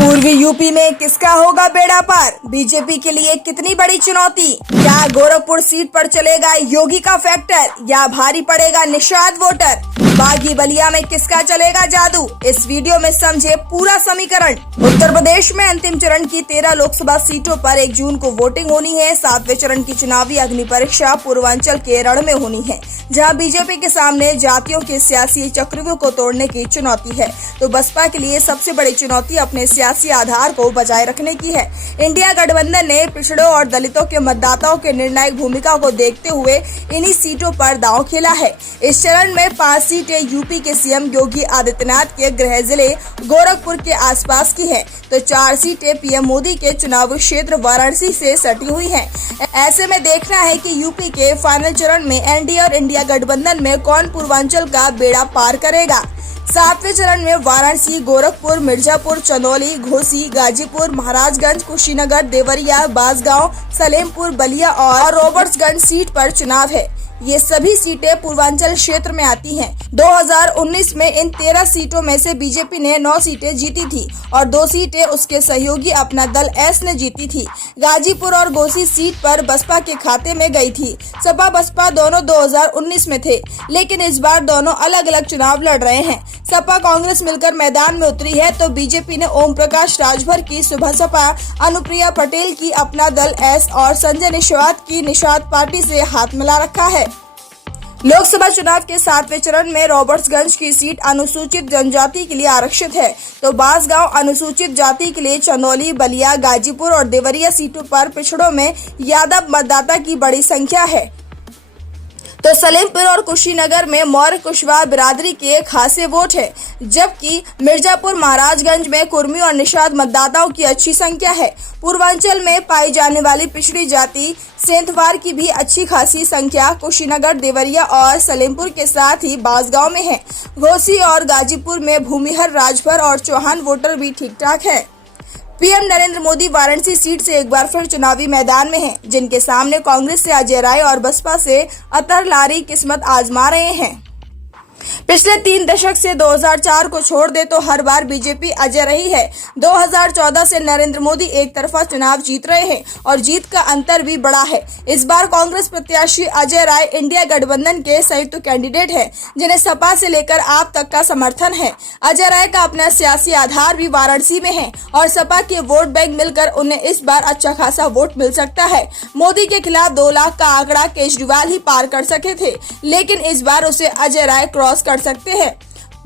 पूर्वी यूपी में किसका होगा बेड़ा पार? बीजेपी के लिए कितनी बड़ी चुनौती? क्या गोरखपुर सीट पर चलेगा योगी का फैक्टर या भारी पड़ेगा निषाद वोटर? बागी बलिया में किसका चलेगा जादू? इस वीडियो में समझे पूरा समीकरण। उत्तर प्रदेश में अंतिम चरण की 13 लोकसभा सीटों पर 1 जून को वोटिंग होनी है। 7वें चरण की चुनावी अग्नि परीक्षा पूर्वांचल के रण में होनी है, जहां बीजेपी के सामने जातियों के सियासी चक्रव्यूह को तोड़ने की चुनौती है, तो बसपा के लिए सबसे बड़ी चुनौती अपने सियासी आधार को बचाए रखने की है। इंडिया गठबंधन ने पिछड़ों और दलितों के मतदाताओं के निर्णायक भूमिका को देखते हुए इन्हीं सीटों पर दांव खेला है। इस चरण में 5 सीटें यूपी के सीएम योगी आदित्यनाथ के गृह जिले गोरखपुर के आसपास की हैं, तो 4 सीटें पीएम मोदी के चुनावी क्षेत्र वाराणसी से सटी हुई हैं। ऐसे में देखना है कि यूपी के फाइनल चरण में एनडीए और इंडिया गठबंधन में कौन पूर्वांचल का बेड़ा पार करेगा। 7वें चरण में वाराणसी, गोरखपुर, मिर्जापुर, चंदौली, घोसी, गाजीपुर, महाराजगंज, कुशीनगर, देवरिया, बांसगांव, सलेमपुर, बलिया और रॉबर्ट्सगंज सीट पर चुनाव है। ये सभी सीटें पूर्वांचल क्षेत्र में आती हैं। 2019 में इन 13 सीटों में से बीजेपी ने 9 सीटें जीती थी और 2 सीटें उसके सहयोगी अपना दल एस ने जीती थी। गाजीपुर और घोसी सीट पर बसपा के खाते में गई थी। सपा बसपा दोनों 2019 में थे, लेकिन इस बार दोनों अलग अलग चुनाव लड़ रहे हैं। सपा कांग्रेस मिलकर मैदान में उतरी है, तो बीजेपी ने ओम प्रकाश राजभर की सुबह सपा, अनुप्रिया पटेल की अपना दल एस और संजय निषाद की निषाद पार्टी से हाथ मिला रखा है। लोकसभा चुनाव के 7वें चरण में रॉबर्ट्सगंज की सीट अनुसूचित जनजाति के लिए आरक्षित है, तो बांसगांव अनुसूचित जाति के लिए चंदौली, बलिया, गाजीपुर और देवरिया सीटों पर पिछड़ों में यादव मतदाता की बड़ी संख्या है, तो सलेमपुर और कुशीनगर में मौर्य कुशवाहा बिरादरी के खासे वोट है, जबकि मिर्जापुर, महाराजगंज में कुर्मी और निषाद मतदाताओं की अच्छी संख्या है। पूर्वांचल में पाई जाने वाली पिछड़ी जाति सेंथवार की भी अच्छी खासी संख्या कुशीनगर, देवरिया और सलेमपुर के साथ ही बांसगांव में है। घोसी और गाजीपुर में भूमिहर, राजभर और चौहान वोटर भी ठीक ठाक है। पीएम नरेंद्र मोदी वाराणसी सीट से एक बार फिर चुनावी मैदान में हैं, जिनके सामने कांग्रेस से अजय राय और बसपा से अतर लारी किस्मत आजमा रहे हैं। पिछले 3 दशक से 2004 को छोड़ दे तो हर बार बीजेपी अजय रही है। 2014 से नरेंद्र मोदी एक तरफा चुनाव जीत रहे हैं और जीत का अंतर भी बड़ा है। इस बार कांग्रेस प्रत्याशी अजय राय इंडिया गठबंधन के संयुक्त कैंडिडेट हैं, जिन्हें सपा से लेकर आप तक का समर्थन है। अजय राय का अपना सियासी आधार भी वाराणसी में है और सपा के वोट बैंक मिलकर उन्हें इस बार अच्छा खासा वोट मिल सकता है। मोदी के खिलाफ 2 लाख का आंकड़ा केजरीवाल ही पार कर सके थे, लेकिन इस बार उसे अजय राय क्रॉस कर सकते हैं।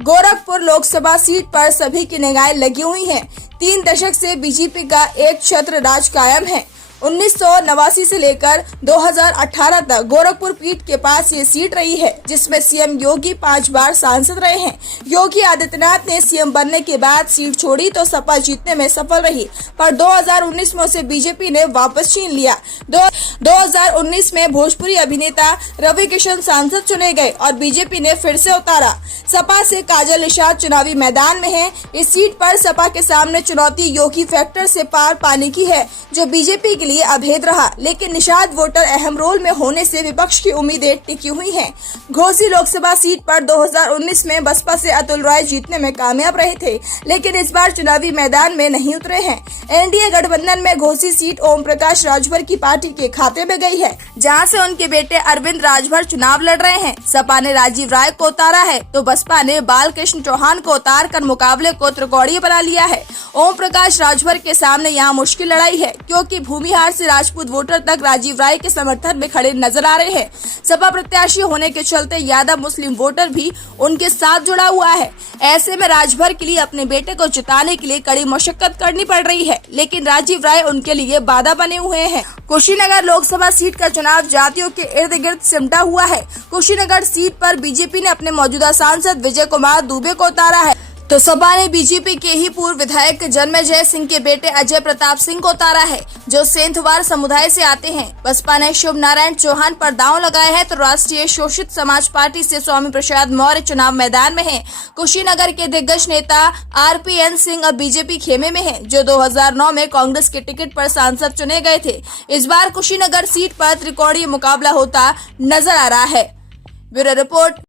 गोरखपुर लोकसभा सीट पर सभी की निगाहें लगी हुई हैं। 3 दशक से बीजेपी का एक छत्र राज कायम है। 1989 से लेकर 2018 तक गोरखपुर पीठ के पास ये सीट रही है, जिसमें सीएम योगी 5 बार सांसद रहे हैं। योगी आदित्यनाथ ने सीएम बनने के बाद सीट छोड़ी तो सपा जीतने में सफल रही, पर 2019 में उसे बीजेपी ने वापस छीन लिया। 2019 में भोजपुरी अभिनेता रवि किशन सांसद चुने गए और बीजेपी ने फिर से उतारा। सपा से काजल निषाद चुनावी मैदान में है। इस सीट पर सपा के सामने चुनौती योगी फैक्टर से पार पाने की है, जो बीजेपी के लिए अभेद रहा, लेकिन निषाद वोटर अहम रोल में होने से विपक्ष की उम्मीदें टिकी हुई हैं। घोसी लोकसभा सीट पर 2019 में बसपा से अतुल राय जीतने में कामयाब रहे थे, लेकिन इस बार चुनावी मैदान में नहीं उतरे हैं। एनडीए गठबंधन में घोसी सीट ओम प्रकाश राजभर की पार्टी के खाते में गई है, जहां से उनके बेटे अरविंद राजभर चुनाव लड़ रहे हैं। सपा ने राजीव राय को उतारा है, तो बसपा ने बालकृष्ण चौहान को उतार कर मुकाबले को त्रिकोणीय बना लिया है। ओम प्रकाश राजभर के सामने यहाँ मुश्किल लड़ाई है, क्योंकि भूमिहार से राजपूत वोटर तक राजीव राय के समर्थन में खड़े नजर आ रहे हैं। सपा प्रत्याशी होने के चलते यादव मुस्लिम वोटर भी उनके साथ जुड़ा हुआ है। ऐसे में राजभर के लिए अपने बेटे को जिताने के लिए कड़ी मशक्कत करनी पड़ रही है, लेकिन राजीव राय उनके लिए बाधा बने हुए हैं। कुशीनगर लोकसभा सीट का चुनाव जातियों के इर्द गिर्द सिमटा हुआ है। कुशीनगर सीट पर बीजेपी ने अपने मौजूदा सांसद विजय कुमार दुबे को उतारा है, तो सपा ने बीजेपी के ही पूर्व विधायक जन्मेजय सिंह के बेटे अजय प्रताप सिंह को उतारा है, जो सेंथवार समुदाय से आते हैं। बसपा ने शुभ नारायण चौहान पर दांव लगाया है, तो राष्ट्रीय शोषित समाज पार्टी से स्वामी प्रसाद मौर्य चुनाव मैदान में है। कुशीनगर के दिग्गज नेता आरपीएन सिंह अब बीजेपी खेमे में है, जो 2009 में कांग्रेस के टिकट पर सांसद चुने गए थे। इस बार कुशीनगर सीट पर त्रिकोणीय मुकाबला होता नजर आ रहा है। Bureau report,